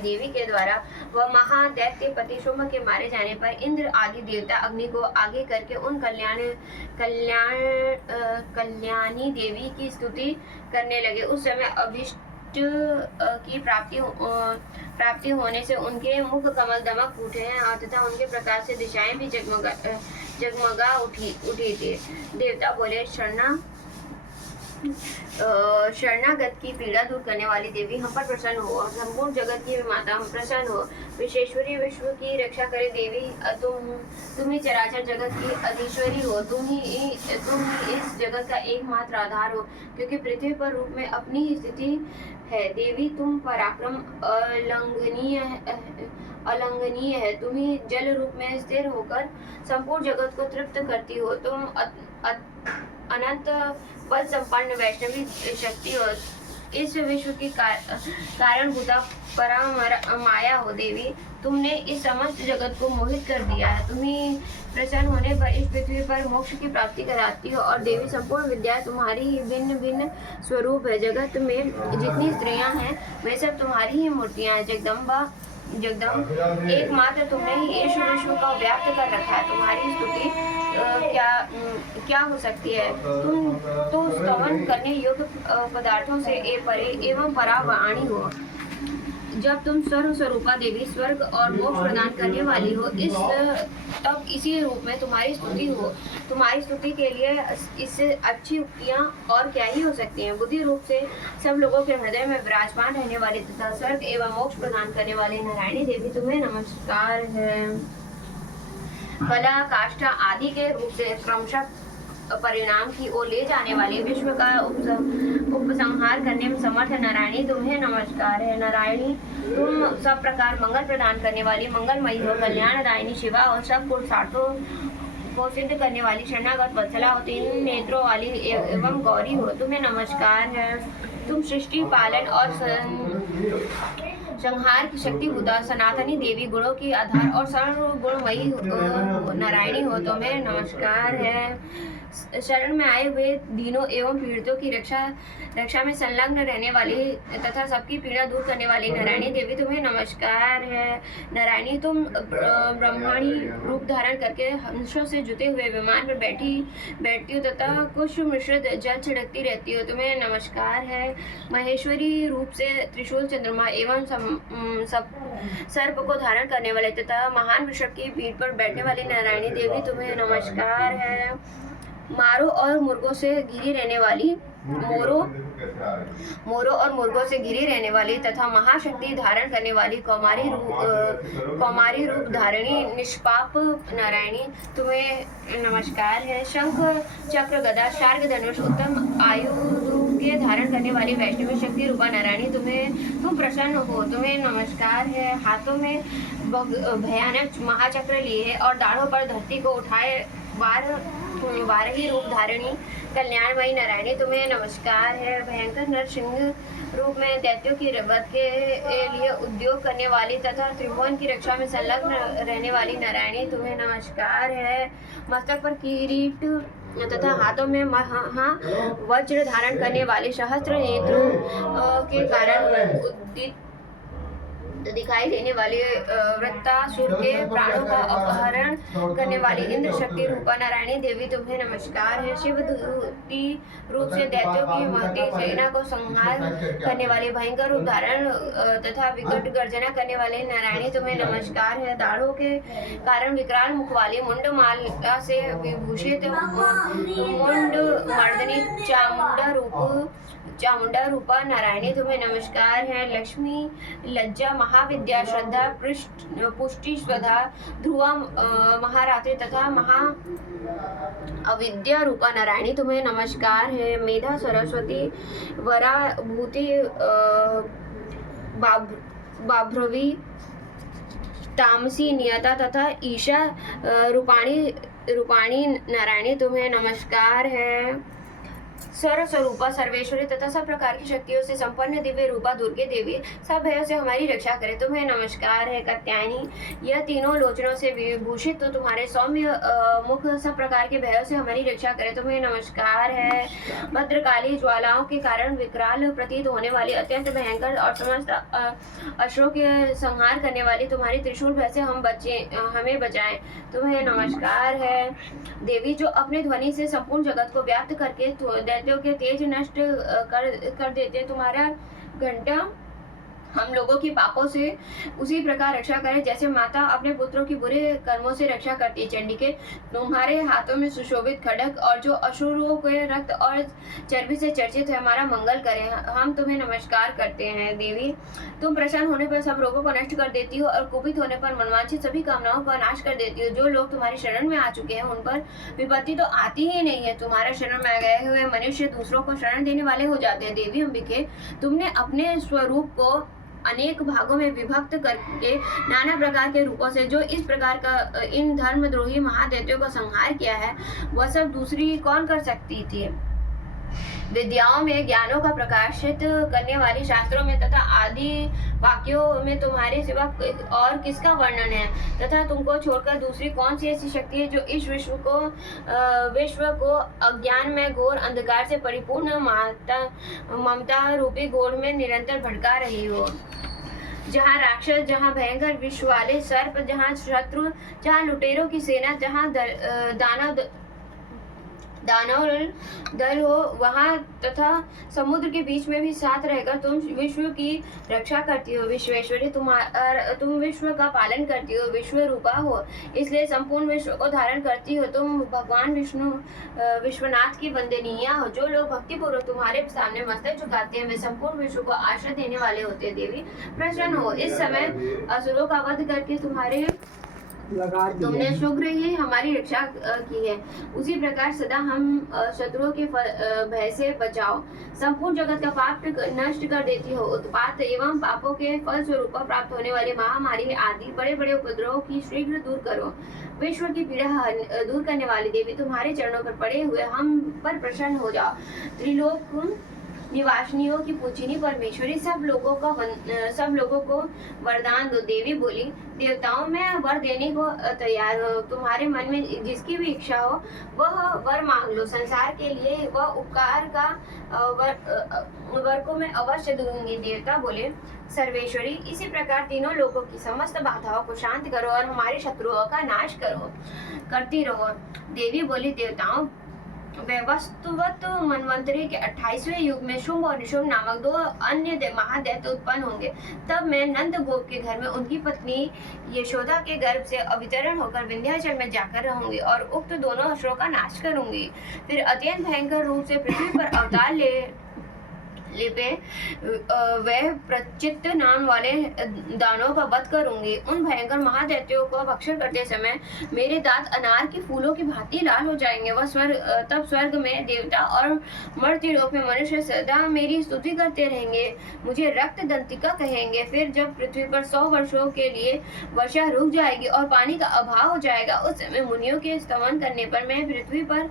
देवी के द्वारा वह महादैत्य पति शुंभ के मारे जाने पर इंद्र आदि देवता अग्नि को आगे करके उन कल्याणी देवी की स्तुति करने लगे। उस समय अभिष्ट की प्राप्ति होने से उनके मुख कमल दमक उठे हैं और तथा उनके प्रकाश से दिशाएं भी जगमगा उठी थी। देवता बोले, शरणागत की पीड़ा दूर करने वाली देवी हम पर प्रसन्न हो और संपूर्ण जगत की माता हम प्रसन्न हो। विश्वेश्वरी विश्व की रक्षा करे देवी, तुम ही चराचर जगत की अधीश्वरी हो। तुम ही इस जगत का एकमात्र आधार हो, क्योंकि पृथ्वी पर रूप में अपनी ही स्थिति है। देवी तुम पराक्रम अलंघनीय है। तुम ही जल रूप में स्थिर होकर संपूर्ण जगत को तृप्त करती हो। तुम अनंत बल संपन्न वैष्णवी शक्ति हो। इस विश्व की कारणभूता परा माया हो। देवी तुमने इस समस्त जगत को मोहित कर दिया है। तुम्ही प्रसन्न होने पर इस पृथ्वी पर मोक्ष की प्राप्ति कराती हो। और देवी संपूर्ण विद्या तुम्हारी ही भिन्न भिन्न स्वरूप है। जगत में जितनी स्त्रियां हैं वे सब तुम्हारी ही मूर्तियां हैं। जगदम्ब एकमात्र तुमने ही इस विश्व का व्याप्त कर रखा है। तुम्हारी स्तुति क्या हो सकती है। तुम तो स्तवन करने योग्य पदार्थों से परे एवं परावाणी हो। जब तुम सर्व स्वरूपा देवी स्वर्ग और मोक्ष प्रदान करने वाली हो, तब इसी रूप में तुम्हारी स्तुति हो। तुम्हारी स्तुति के लिए इससे अच्छी उक्तियां और क्या ही हो सकती हैं। बुद्धि रूप से सब लोगों के हृदय में विराजमान रहने वाली तथा स्वर्ग एवं मोक्ष प्रदान करने वाली नारायणी देवी तुम्हें नमस्कार है। कला काष्ठा आदि के रूप से क्रमशः परिणाम की ओर ले जाने वाले विश्व का उपसंहार करने में समर्थ नारायणी तुम्हें नमस्कार है। नारायणी तुम सब प्रकार मंगल प्रदान करने वाली मंगलमयी हो। कल्याणदायिनी शिवा और सब पुरुषार्थों को सिद्ध करने वाली शरणागत वत्सला हो। 3 नेत्रों वाली एवं गौरी हो। तुम्हें नमस्कार है। तुम सृष्टि पालन और संहार की शक्ति भूता सनातनी देवी, गुणों की आधार और सर्व गुणमयी नारायणी हो। तुम्हें नमस्कार है। शरण में आए हुए दीनों एवं पीड़ितों की रक्षा में संलग्न रहने वाली तथा सबकी पीड़ा दूर करने वाली नारायणी देवी तुम्हें नमस्कार है। नारायणी तुम ब्रह्माणी रूप धारण करके हंसों से जुते हुए विमान पर बैठती हो तथा कुछ मिश्रित जल छिड़कती रहती हो। तुम्हें नमस्कार है। महेश्वरी रूप से त्रिशूल चंद्रमा एवं सर्प को धारण करने वाले तथा महान वृषभ की पीठ पर बैठने वाली नारायणी देवी तुम्हें नमस्कार है। मोरों और मुर्गों से घिरी रहने वाली तथा महाशक्ति धारण करने वाली कौमारी रूप धारणी निष्पाप नारायणी तुम्हें नमस्कार है। शंख चक्र गदा शार्ग धनुष उत्तम आयु के धारण करने वाली वैष्णवी शक्ति रूपा नारायणी तुम प्रसन्न हो। तुम्हें नमस्कार है। हाथों में भयानक महाचक्र लिए है और दाढ़ों पर धरती को उठाए 12 ही रूप धारणी कल्याणमयी नारायणी तुम्हें नमस्कार है। भयंकर नरसिंह रूप में दैत्यों की वध के लिए उद्योग करने वाली तथा त्रिभुवन की रक्षा में संलग्न रहने वाली नारायणी तुम्हें नमस्कार है। मस्तक पर किरीट तथा हाथों में वज्र धारण करने वाले सहस्त्र नेत्रों के कारण दिखाई देने वाली वृत्तासुर के प्राणों का अपहरण करने वाली इंद्र शक्ति रूपा नारायणी देवी तुम्हें नमस्कार है। शिव दूती रूप से दैत्यों की महती सेना को संहार करने वाले भयंकर रूप धारण तथा विकट गर्जना करने वाले नारायणी तुम्हें नमस्कार है। दाढ़ों के कारण विकराल मुख वाली मुंडमाला से विभूषित मुंड मर्दनी चामुंडा रूपा नारायणी तुम्हें नमस्कार है। लक्ष्मी लज्जा महाविद्या श्रद्धा पुष्टि स्वधा ध्रुवा महारात्रि तथा महा अविद्या रूपा नारायणी तुम्हें नमस्कार है। मेधा सरस्वती वरा भूति बाभ्रवी तामसी नियता तथा ईशा रूपाणी नारायणी तुम्हें नमस्कार है। सर्व स्वरूपा सर्वेश्वरी तथा सब प्रकार की शक्तियों से संपन्न दिव्य रूपा दुर्गे देवी, सब भयों से हमारी रक्षा करे। तुम्हें नमस्कार है कात्यायनी, यह तीनों लोचनों से विभूषित तो तुम्हारे सौम्य मुख सब प्रकार के भयों से हमारी रक्षा करे। तुम्हें नमस्कार है भद्रकाली, ज्वालाओं के कारण विकराल प्रतीत होने वाली, अत्यंत भयंकर और समस्त असुरों के संहार करने वाली तुम्हारी त्रिशूल भय से हमें बचाएं। तुम्हें नमस्कार है देवी, जो अपने ध्वनि से संपूर्ण जगत को व्याप्त करके दैत्यों के तेज नष्ट कर देते। तुम्हारा घंटा हम लोगों की पापों से उसी प्रकार रक्षा करे जैसे माता अपने पुत्रों की बुरे कर्मों से रक्षा करती है। चंडिके, तुम्हारे हाथों में सुशोभित खड्ग और जो असुरों के रक्त और चर्बी से चर्चित है, हमारा मंगल करें। हम तुम्हें नमस्कार करते हैं देवी, तुम प्रसन्न होने पर सब रोगों को नष्ट कर देती हो और कुपित होने पर मनवांछित सभी कामनाओं का नाश कर देती हो। जो लोग तुम्हारी शरण में आ चुके हैं उन पर विपत्ति तो आती ही नहीं है। तुम्हारा शरण में गए हुए मनुष्य दूसरों को शरण देने वाले हो जाते हैं। देवी अंबिके, तुमने अपने स्वरूप को अनेक भागों में विभक्त करके नाना प्रकार के रूपों से जो इस प्रकार का इन धर्मद्रोही महादैत्यों का संहार किया है, वह सब दूसरी कौन कर सकती थी। विद्याओं में ज्ञानों का प्रकाशित करने वाली, शास्त्रों में तथा आदि वाक्यों में तुम्हारे सिवा और किसका वर्णन है, तथा तुमको छोड़कर दूसरी कौन सी ऐसी शक्ति है जो इस विश्व को अज्ञान में घोर अंधकार से परिपूर्ण ममता रूपी घोर में निरंतर भटका रही हो। जहाँ राक्षस, जहाँ भयंकर विष वाले सर्प, जहाँ शत्रु, जहाँ लुटेरों की सेना, जहाँ दानव दल हो, वहाँ तथा समुद्र के बीच में भी साथ रहकर तुम विश्व की रक्षा करती हो। विश्वेश्वरी, तुम विश्व का पालन करती हो, विश्व रूपा हो, इसलिए संपूर्ण विश्व को धारण करती हो। तुम भगवान विष्णु विश्वनाथ की वंदनीय हो। जो लोग भक्तिपूर्वक तुम्हारे सामने मस्तक झुकाते हैं, वे संपूर्ण विश्व को आश्रय देने वाले होते हैं। देवी प्रसन्न हो, इस समय असुरों का वध करके तुमने शीघ्र ही हमारी रक्षा की है। उसी प्रकार सदा हम शत्रुओं के भय से बचाओ। संपूर्ण जगत का पाप नष्ट कर देती हो। उत्पात एवं पापों के फल स्वरूप प्राप्त होने वाली महामारी आदि बड़े बड़े उपद्रवों की शीघ्र दूर करो। विश्व की पीड़ा दूर करने वाली देवी, तुम्हारे चरणों पर पड़े हुए हम पर प्रसन्न हो जाओ। त्रिलोक निवासिनियों की पूजनीय परमेश्वरी, सब लोगों को वरदान दो। देवी बोली, देवताओं में वर देने को तैयार हो। तुम्हारे मन में जिसकी भी इच्छा हो वह वर मांग लो। संसार के लिए वह उपकार का वर को मैं अवश्य दूंगी। देवता बोले, सर्वेश्वरी, इसी प्रकार तीनों लोगों की समस्त बाधाओं को शांत करो और हमारे शत्रुओं का नाश करती रहो। देवी बोली, देवताओं, वस्तुवत मनवंतरी के 28वें युग में शुंभ और निशुंभ नामक दो अन्य महादैत्य उत्पन्न होंगे। तब मैं नंद गोप के घर में उनकी पत्नी यशोदा के गर्भ से अवतरण होकर विंध्याचल में जाकर रहूंगी और उक्त दोनों असुरों का नाश करूंगी। फिर अत्यंत भयंकर रूप से पृथ्वी पर अवतार लिपे वह प्रचित्त नाम वाले दानों का वध करूंगी। उन भयंकर महादैत्यों को भक्षण करते समय मेरे दांत अनार के फूलों की भांति लाल हो जाएंगे। वह तब स्वर्ग में देवता और मर्त्यलोक में मनुष्य सदा मेरी स्तुति करते रहेंगे, मुझे रक्त दंतिका कहेंगे। फिर जब पृथ्वी पर 100 वर्षों के लिए वर्षा रुक जाएगी और पानी का अभाव हो जाएगा, उस समय मुनियों के स्तमन करने पर मैं पृथ्वी पर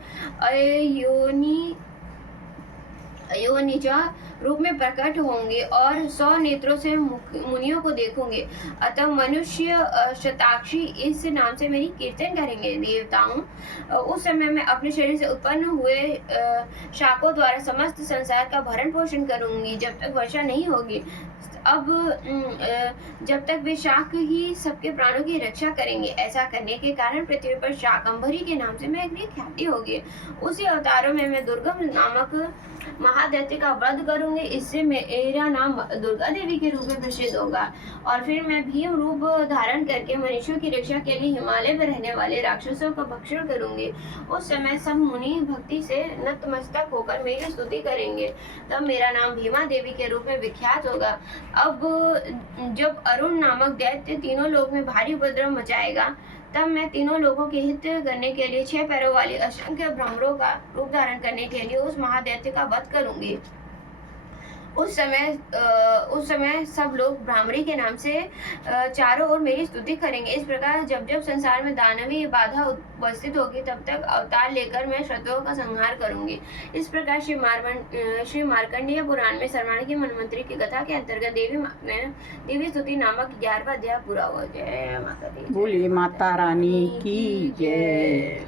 अयोनिजा रूप में प्रकट होंगे और 100 नेत्रों से मुनियों को देखूंगे। अतः मनुष्य शताक्षी इस नाम से मेरी कीर्तन करेंगे। देवताओं, उस समय मैं अपने शरीर से उत्पन्न हुए शाकों द्वारा समस्त संसार का भरण पोषण करूंगी जब तक वर्षा नहीं होगी। जब तक वे शाक ही सबके प्राणों की रक्षा करेंगे। ऐसा करने के कारण पृथ्वी पर शाकंभरी के नाम से मेरी ख्याति होगी। उसी अवतारों में मैं दुर्गम नामक महादैत्य का वध करूंगी। इससे मेरा नाम दुर्गा देवी के रूप में प्रसिद्ध होगा। और फिर मैं भीम रूप धारण करके मनुष्यों की रक्षा के लिए हिमालय में रहने वाले राक्षसों का भक्षण करूंगी। उस समय सब मुनि भक्ति से नतमस्तक होकर मेरी स्तुति करेंगे। तब मेरा नाम भीमा देवी के रूप में विख्यात होगा। अब जब अरुण नामक दैत्य तीनों लोक में भारी उपद्रव मचाएगा, तब मैं तीनों लोगों के हित करने के लिए 6 पैरों वाली असंख्य भ्रमरों का रूप धारण करने के लिए उस महादैत्य का वध करूंगी। उस समय सब लोग भ्रामरी के नाम से चारों ओर मेरी स्तुति करेंगे। इस प्रकार जब जब संसार में दानवीय बाधा उपस्थित होगी तब तक अवतार लेकर मैं शत्रुओं का संहार करूंगी। इस प्रकार श्री मार्कंडेय पुराण में सर्वाणी की मनमंत्री की कथा के अंतर्गत देवी स्तुति नामक 11वां अध्याय पूरा हुआ। जय माता दी। बोलिए माता रानी की जय।